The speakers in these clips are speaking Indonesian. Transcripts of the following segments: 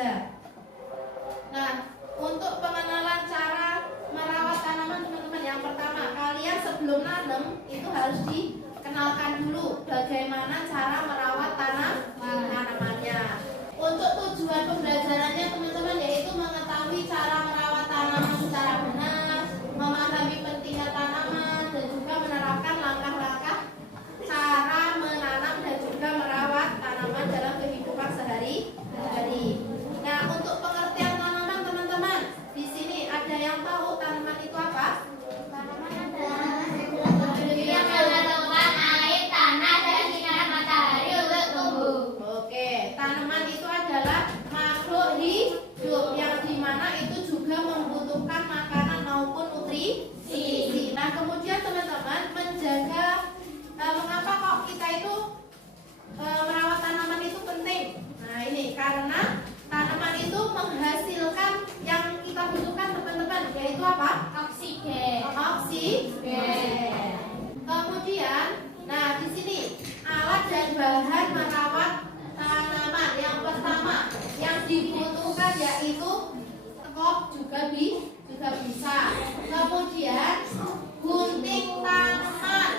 saja. Nah, untuk pengenalan cara merawat tanaman teman-teman, yang pertama kalian sebelum nanam itu harus dikenalkan dulu bagaimana cara merawat tanamannya. Untuk tujuan pembelajarannya teman-teman yaitu mengetahui cara merawat tanaman secara benar, memahami pentingnya tanaman, dan juga menerapkan langkah-langkah cara menanam dan juga merawat tanaman dalam kehidupan sehari-hari. Nah, untuk pengertian tanaman teman-teman, di sini ada yang tahu tanaman itu apa? Tanaman adalah yang memerlukan air, tanah, dan sinar matahari untuk tumbuh. Oke, tanaman itu adalah makhluk hidup yang dimana itu juga membutuhkan makanan maupun nutrisi. Nah, kemudian teman-teman menjaga mengapa kok kita itu merawat tanaman itu penting? Nah, ini karena tanaman itu menghasilkan yang kita butuhkan teman-teman, yaitu apa? Oksigen. Kemudian, nah di sini alat dan bahan merawat tanaman. Yang pertama yang dibutuhkan yaitu tekop juga bisa. Kemudian gunting tanaman.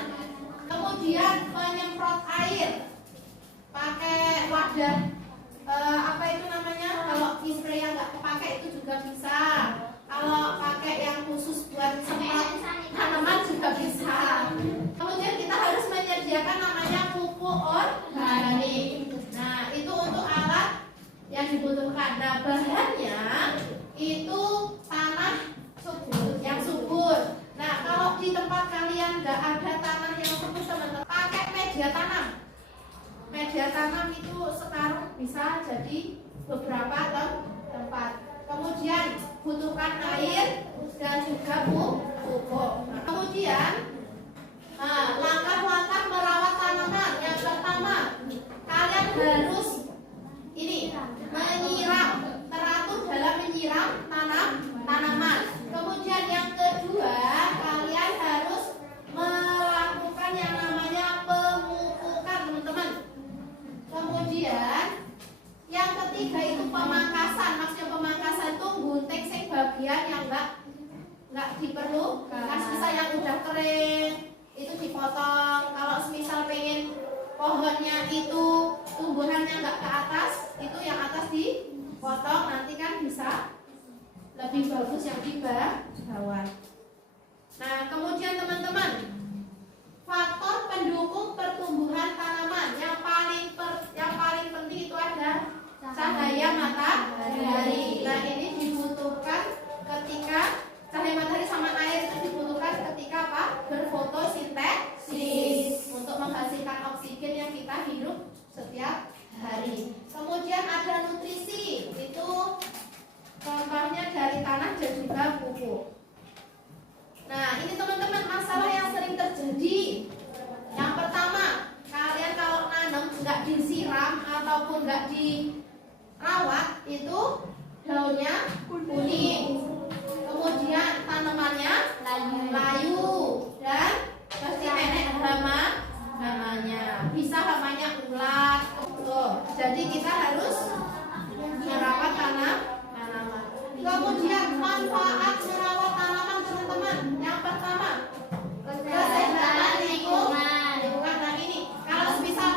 Kemudian penyemprot air pakai wadah apa itu namanya, kalau spray yang nggak kepake itu juga bisa, kalau pakai yang khusus buat semprot tanaman juga bisa. Kemudian kita harus menyediakan namanya pupuk organik. Nah, itu untuk alat yang dibutuhkan. Nah, bahannya itu tanah yang subur. Nah, kalau di tempat kalian nggak ada tanah yang subur teman-teman, pakai media tanam. Media tanam itu sekarang bisa jadi beberapa tempat. Kemudian butuhkan air dan juga pupuk. Nah, kemudian langkah-langkah merawat tanaman. Yang pertama, kalian harus menyiram, teratur dalam menyiram tanaman. Kemudian yang kedua, kalian harus melakukan yang namanya pemupukan teman-teman. Kemudian yang ketiga itu pemangkasan. Maksudnya pemangkasan itu gunting sing bagian yang nggak diperlukan. Misal yang udah kering itu dipotong. Kalau misal pengen pohonnya itu tumbuhannya nggak ke atas, itu yang atas dipotong, nanti kan bisa lebih bagus yang di bawah. Nah, kemudian teman-teman, faktor pendukung pertumbuhan tanaman yang paling penting itu ada cahaya matahari. Nah, ini dibutuhkan ketika cahaya matahari sama air itu dibutuhkan ketika apa? Berfotosintesis untuk menghasilkan oksigen yang kita hirup setiap hari. Kemudian ada nutrisi, itu contohnya dari tanah dan juga pupuk. Nah, ini teman-teman masalah yang sering terjadi. Yang pertama, kalian kalau nanam nggak disiram ataupun nggak dirawat, itu daunnya kuning. Kemudian tanamannya layu dan pasti nenek hamanya. Bisa hamanya ulat. Jadi kita harus merawat tanaman. Kemudian manfaat merawat tanaman teman-teman. Yang pertama, kesehatan lingkungan. Nah, ini kalau misal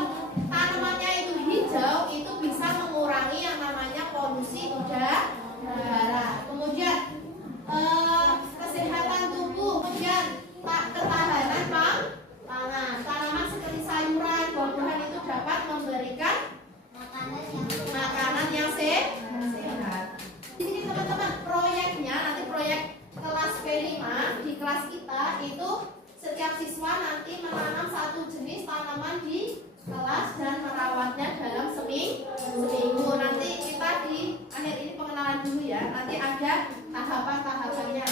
tanamannya itu hijau, itu bisa mengurangi yang namanya polusi udara. Kemudian kesehatan tubuh. Kemudian ketahanan pangan. Tanaman seperti sayuran, buah-buahan itu dapat memberikan makanan yang sehat. Di sini teman-teman proyeknya, nanti proyek kelas P5 di kelas kita itu setiap siswa nanti menanam satu jenis tanaman di kelas dan merawatnya dalam seminggu. Nanti kita di akhir ini pengenalan dulu ya. Nanti ada tahapan-tahapannya.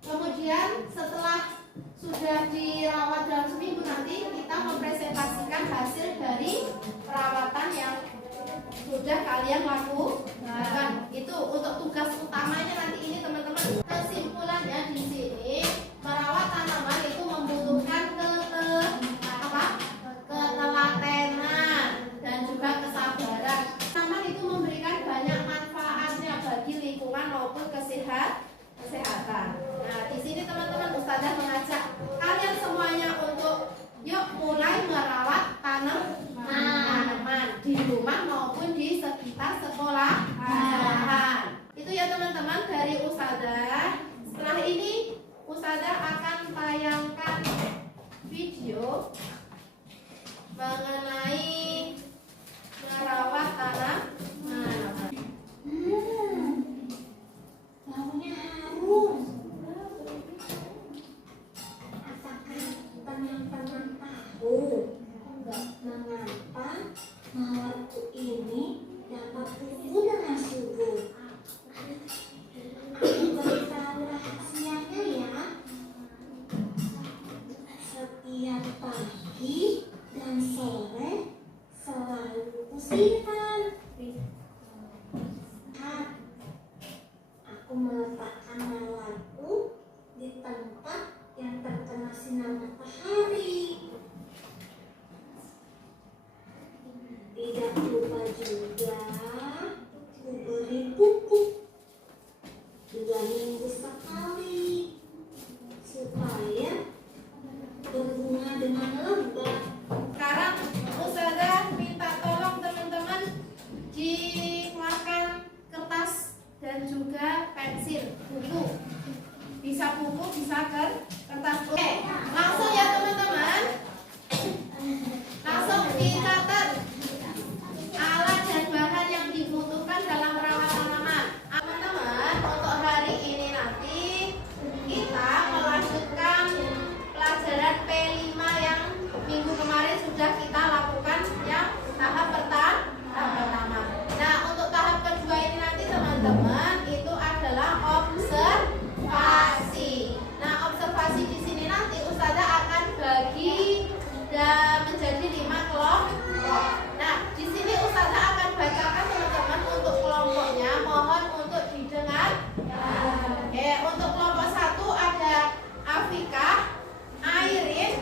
Kemudian setelah sudah dirawat dalam seminggu, nanti kita mempresentasikan hasil dari perawatan yang sudah kalian lakukan. Itu untuk tugas utamanya nanti ini teman-teman. Kesimpulannya di sini, merawat tanaman itu membutuhkan ketelatenan dan juga kesabaran. Tanaman itu memberikan banyak manfaat di rumah maupun di sekitar sekolahan. Itu ya teman-teman dari Ustazah. Setelah ini Ustazah akan tayangkan video mengenai merawat tanaman. Baunya harum. Apakah teman-teman tahu mengapa mawarku ini dapat tumbuh dengan subur? Aku beritahu rahasianya ya. Setiap pagi dan sore selalu kusiram. Aku meletakkan mawarku di tempat yang terkena sinar matahari. Tidak lupa juga ku beri pupuk 2 minggu sekali supaya berbunga dengan lebat. Sekarang Ustazah minta tolong teman-teman dikeluarkan kertas dan juga pensil, buku. Bisa buku, bisa kertas. Oke, langsung ya teman-teman. Langsung dicatat alat dan bahan yang dibutuhkan dalam merawat tanaman. Teman-teman, untuk hari ini nanti kita melanjutkan pelajaran P5 yang minggu kemarin sudah kita lakukan yang tahap pertama. Nah, untuk tahap kedua ini nanti teman-teman itu adalah observasi. Nah, observasi di sini nanti Ustazah akan bagi dan menjadi 5 kelompok. Nah, di sini Ustazah akan bacakan teman-teman untuk kelompoknya. Mohon untuk didengar. Oke, untuk kelompok 1 ada Afika, Airin,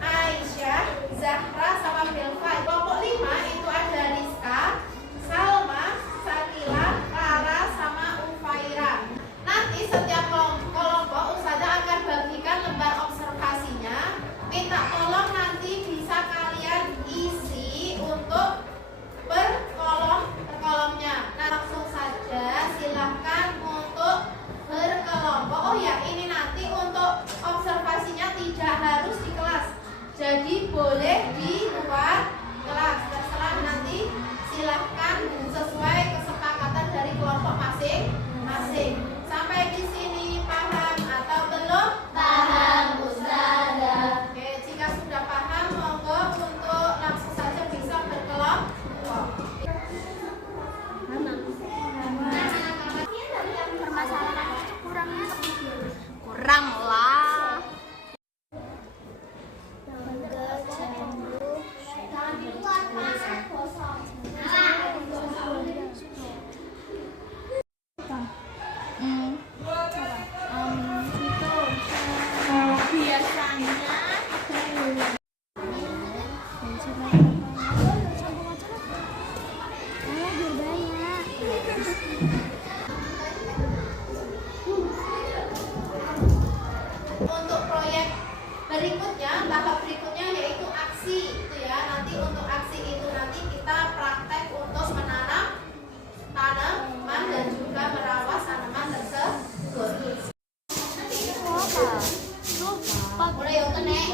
Aisyah, Zahra, sama Belva. Kelompok 5 itu ada Rizka, Salma, Sakila, Clara, sama Ufaira. Nanti setiap kelompok Ustazah akan bagikan lembar observasinya. Minta tolong nanti bisa kalian isi untuk per kolomnya. Nah, langsung saja silahkan untuk berkelompok. Oh ya, ini nanti untuk observasinya tidak harus di kelas, jadi boleh di luar kelas. Terserah nanti, silahkan sesuai kesepakatan dari kelompok masing-masing. Sampai di sini paham atau belum? Paham, Ustazah. Oke, jika sudah paham, monggo untuk langsung saja bisa berkelompok. Permasalahan itu kurang lah. Jangan di luar, Pak. Kosong. Untuk proyek berikutnya, tahap berikutnya yaitu aksi itu ya. Nanti untuk aksi itu nanti kita praktek untuk menanam tanaman dan juga merawat tanaman tersebut. Mulai yuk kenek.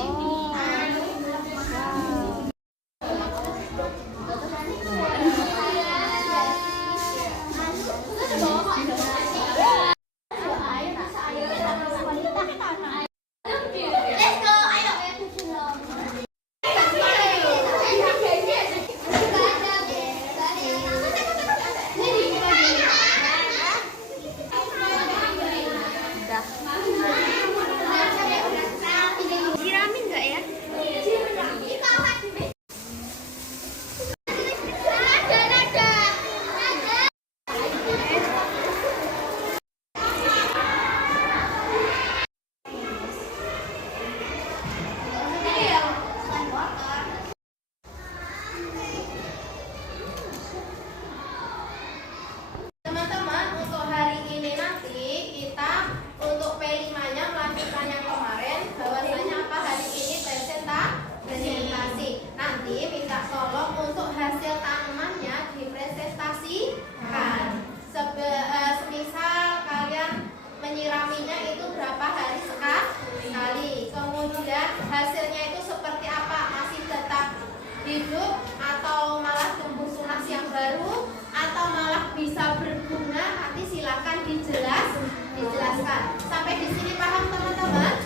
jelaskan. Sampai di sini paham teman-teman?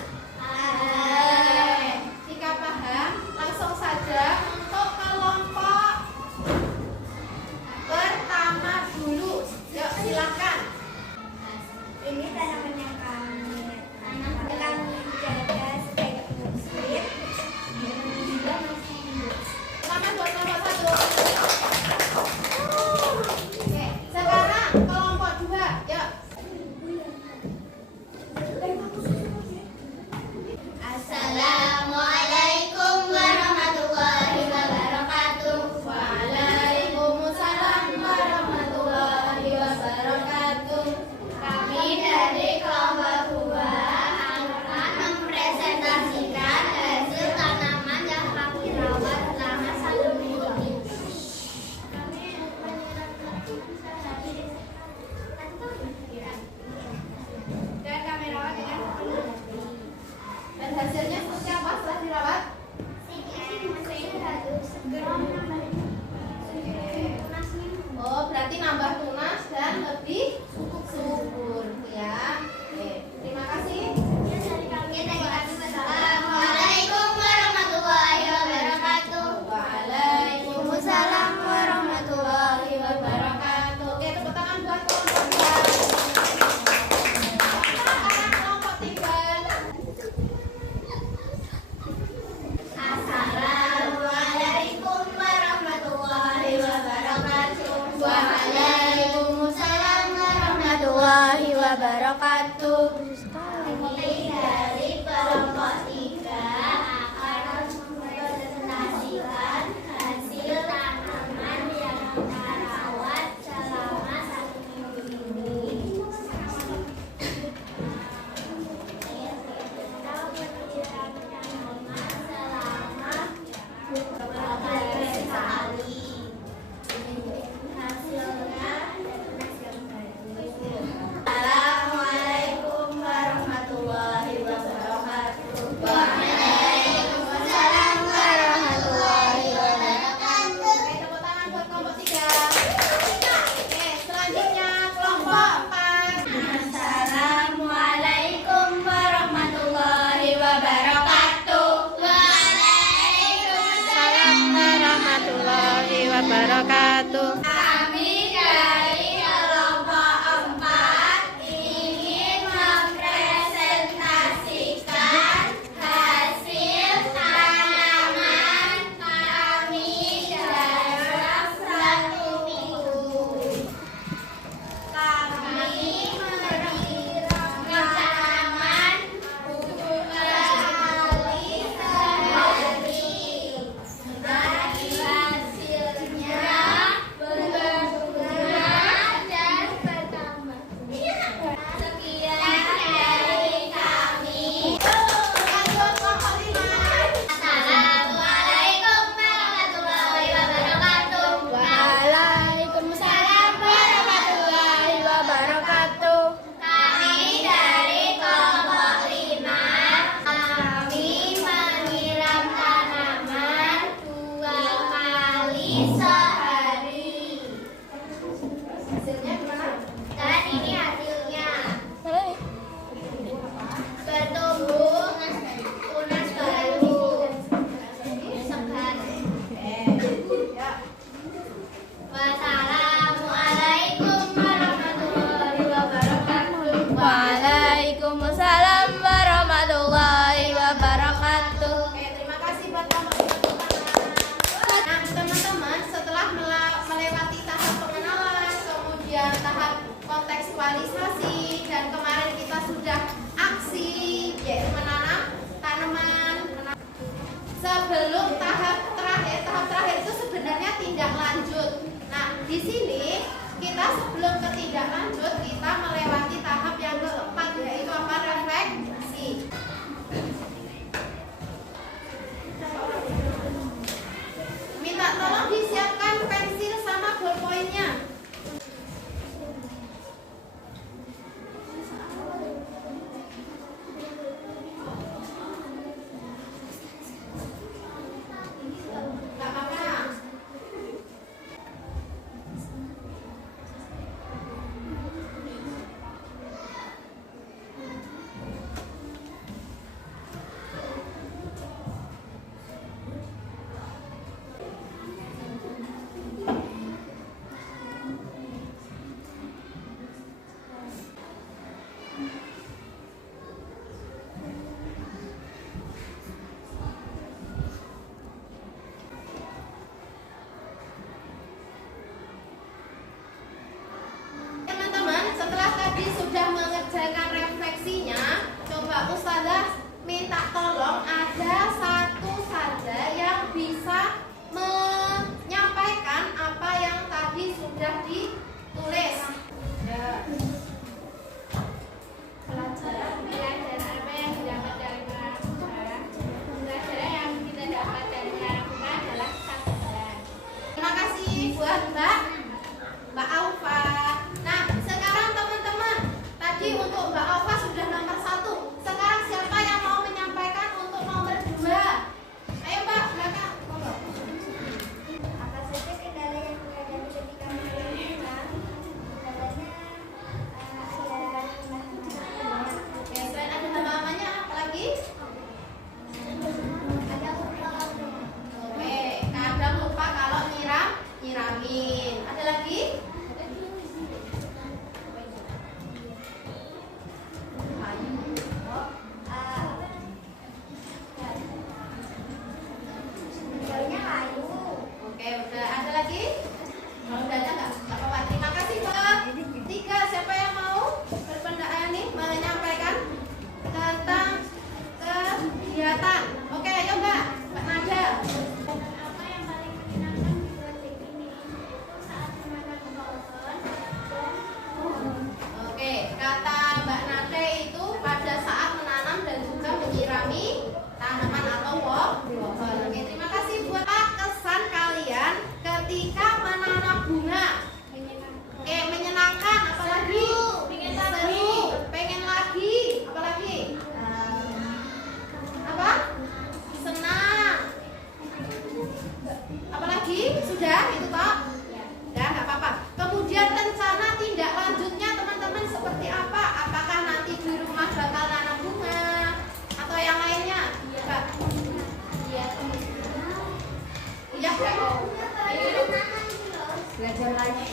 Jika paham, langsung saja untuk kelompok pertama dulu. Yuk silakan. Ini tanaman yang kami jaga sebagai muslim. Selamat buat kelompok 1. Oke, sekarang kelompok 2. Yuk. Assalamualaikum warahmatullahi wabarakatuh. Waalaikumsalam warahmatullahi wabarakatuh. Kami dari kelompok 2 akan mempresentasikan hasil tanaman yang kami rawat selama 1 minggu ini. Dan kami rawat dengan dan hasilnya seperti apa setelah dirawat? Oh, berarti nambah tunas dan lebih subur ya. Oke, terima kasih. Assalamualaikum warahmatullahi wabarakatuh. Waalaikumsalam warahmatullahi wabarakatuh. Oke, tepuk tangan buat kelompok 2. Sekarang kelompok 3. Assalamualaikum warahmatullahi wabarakatuh. Waalaikumsalam warahmatullahi wabarakatuh. Kami dari kelompok 3 akan mempresentasikan hasil tanaman yang kita rawat selama 1 minggu ini. Kita menyiram tanaman selama beberapa kali. Hasilnya Assalamualaikum warahmatullahi wabarakatuh. Waalaikumsalam warahmatullahi wabarakatuh. Oke, tepuk tangan buat kelompok 3. Oke, selanjutnya kelompok 4. Assalamualaikum warahmatullahi wabarakatuh. Waalaikumsalam warahmatullahi wabarakatuh. Kami dari kelompok 4 ingin mempresentasikan hasil tanaman kami dalam 1 minggu. Kami menyiram tanaman beberapa kali sehari. Dari hasilnya berbunga dan bertambah. Sekian dari kami. Lanjut kelompok 5. Assalamualaikum warahmatullahi wabarakatuh. Waalaikumsalam warahmatullahi wabarakatuh. Kami dari kelompok 5. Kami menyiram tanaman 2 kali sehari. Hasilnya gimana? Dan ini hasilnya. Bertumbuh tunas baru. Segar. Ya. Wassalamualaikum warahmatullahi wabarakatuh. Waalaikumsalam warahmatullahi wabarakatuh. Oke, terima kasih buat kelompok 5. Nah, teman-teman, setelah melewati tahap pengenalan, kemudian tahap kontekstualisasi, dan kemarin kita sudah aksi, yaitu menanam tanaman. Sebelum tahap terakhir itu sebenarnya tindak lanjut. Nah, di sini kita sebelum ke tindak lanjut, kita melewati tahap yang keempat, yaitu apa? Refleksi. Minta tolong disiapkan pensil sama ballpointnya. Gak apa-apa. sudah ditulis. Ya. Pelajaran apa yang didapat dari mengarang pelajaran yang kita dapat dari mengarang adalah kesabaran. Terima kasih buat Mbak Aufa. Nah, sekarang teman-teman, tadi untuk Mbak Aufa sudah nomor 1. Sekarang siapa yang mau menyampaikan untuk nomor 2? Ayo Mbak, belakang. Apa saja kendala yang menghadapi ketika mengajarkan? Kendalanya Oke, selain ada hama-hamanya, apa lagi? ada lupa. Oke, kadang lupa kalau nyiramin. Ada lagi? Kendalanya layu. Oke, udah. Ada lagi? Kalau udah ada nggak apa-apa. Terima kasih Mbak. 3, siapa yang mau berpendapat nih menyampaikan tentang kegiatan? Oke, ayo Mbak Nada. Apa yang paling menyenangkan di proyek ini? Itu saat memakan pohon dan Oke, kata Mbak Nade itu pada saat menanam dan juga menyirami tanaman atau pohon. Oke, terima kasih buat kesan kalian ketika menanam bunga. Oke, menyenangkan, apalagi seru, pengen lagi, apalagi apa? Senang. Apalagi sudah itu Pak? Ya, nggak apa-apa. Kemudian rencana tindak lanjutnya teman-teman seperti apa? Apakah nanti di rumah bakal nanam bunga atau yang lainnya? Mbak? Iya. Iya, belajar lagi.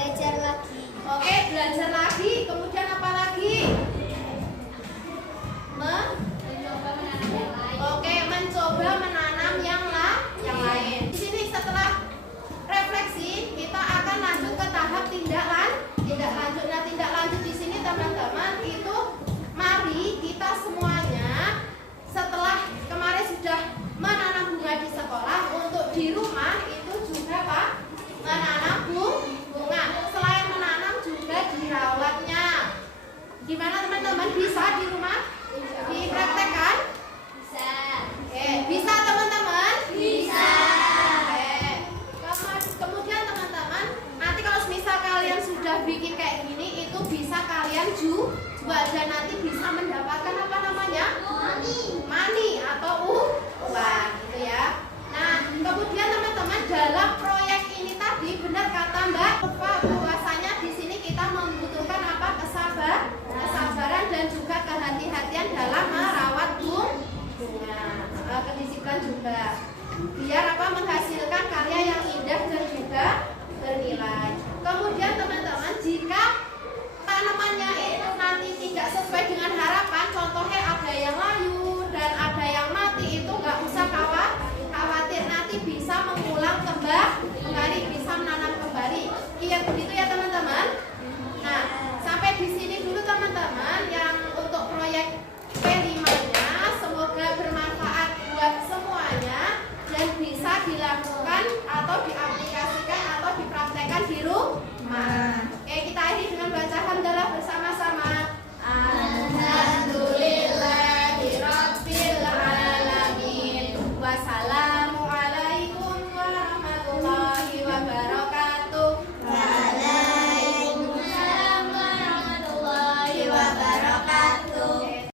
belajar lagi. Oke, belajar lagi. Kemudian apa lagi? Mencoba menanam yang lain. Oke, mencoba menanam yang lain. Di sini setelah refleksi, kita akan lanjut ke tahap tindak lanjut. Nah, tindak lanjut di sini teman-teman itu mari kita semuanya setelah kemarin sudah menanam bunga di sekolah, untuk di rumah itu juga Pak menanam bunga. Selain menanam juga dirawatnya. Gimana teman-teman, bisa di rumah? Dipraktekkan? Bisa. Oke, bisa teman-teman? Bisa. Oke. Kemudian teman-teman, nanti kalau misal kalian sudah bikin kayak gini, itu bisa kalian jual dan nanti bisa mendapatkan apa namanya? Money atau uang gitu ya. Nah, kemudian teman-teman, dalam proyek ini tadi benar kata Mbak Ufa bahwasanya di sini kita membutuhkan apa? Kesabaran dan juga kehati-hatian dalam merawat bunga. Kedisiplinan juga. Biar apa? Menghasilkan karya yang indah dan juga bernilai. Kemudian teman-teman, jika tanamannya itu nanti tidak sesuai dengan harapan, contohnya ada yang layu dan ada yang mati, itu nggak usah khawatir, nanti bisa mengulang kembali, bisa menanam kembali. Iya begitu ya teman-teman. Nah, sampai di sini dulu teman-teman yang untuk proyek P5-nya. Semoga bermanfaat buat semuanya dan bisa dilakukan atau diaplikasikan atau dipraktekkan di rumah. Oke, kita akhiri dengan baca hamdalah bersama.